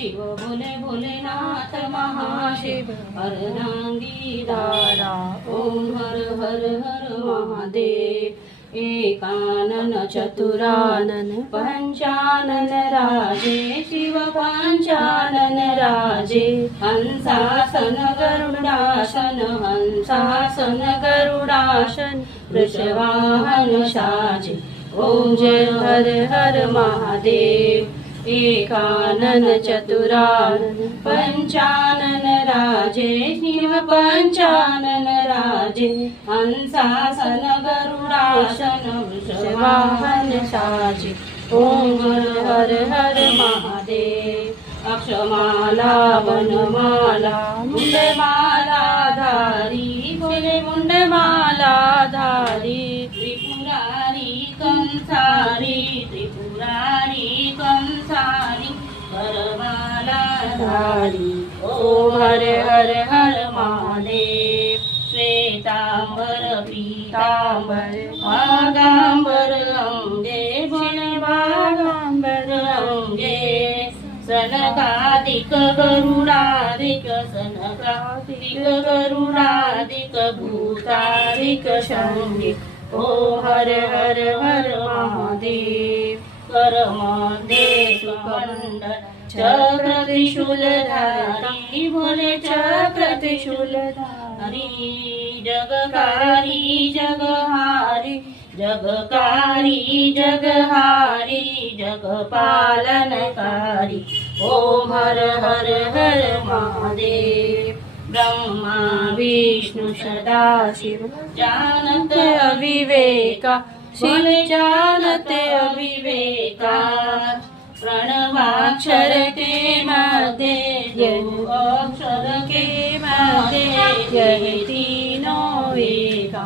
शिव भोले भोलेनाथ महाशिव अर्धांगी दारा ओम हर हर हर महादेव एकानन चतुरानन पंचानन राजे शिव पंचानन राजे हंसासन गरुडासन हंसासन गरुडासन वृषवाहन साजे ओम जय हर हर महादेव एकानन चतुरानन पंचानन राजे शिव पंचानन राजे हंसासन गरुडासन वृषवाहन साजे ओम हर हर हर महादेव अक्षमाला वनमाला मुंडमाला धारी भोले मुंडमाला धारी त्रिपुरारी कंसारी त्रिपुरारी कंसारी वरमाला धारी ओम हर हर हर महादेव श्वेतांबर पीतांबर वागांबर अंगे भोले वागांबर अंगे सनकादिक गरुडादिक सनकादिक गरुडादिक भूतादिक शंगे ओम हर हर हर महादेव करमध्ये सुखमंडल चक्र त्रिशूलधारी भोले चक्र त्रिशूलधारी जगकारी जगहारी जगकारी जगहारी जगपालनकारी ओम हर हर हर महादेव ब्रह्मा विष्णु सदाशिव जानत अविवेका शिव जानत अविवेका प्रणवाक्षर के मध्य जय अक्षर के मध्य जय तीनों एका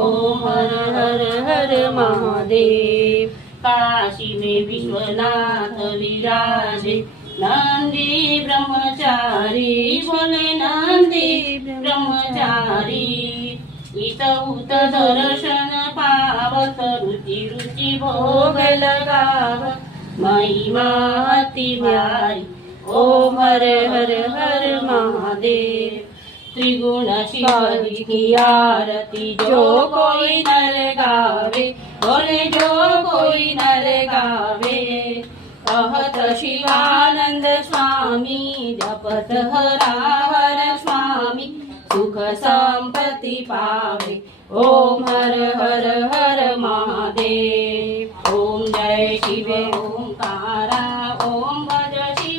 ओम हर हर हर महादेव काशी में विश्वनाथ विराजे नंदी ब्रह्मचारी बोले नंदी ब्रह्मचारी इत उत दर्शन पावत रुचि रुचि भोग लगावत महिमा अति भारी ओम हर हर हर महादेव त्रिगुण शिव की आरती जो कोई नर गावे बोले जो कोई नर गावे कहत शिवानंद स्वामी जपत हरावर स्वामी सुख संपत्ति पावे ओम हर हर हर महादेव ओम जय शिव ओम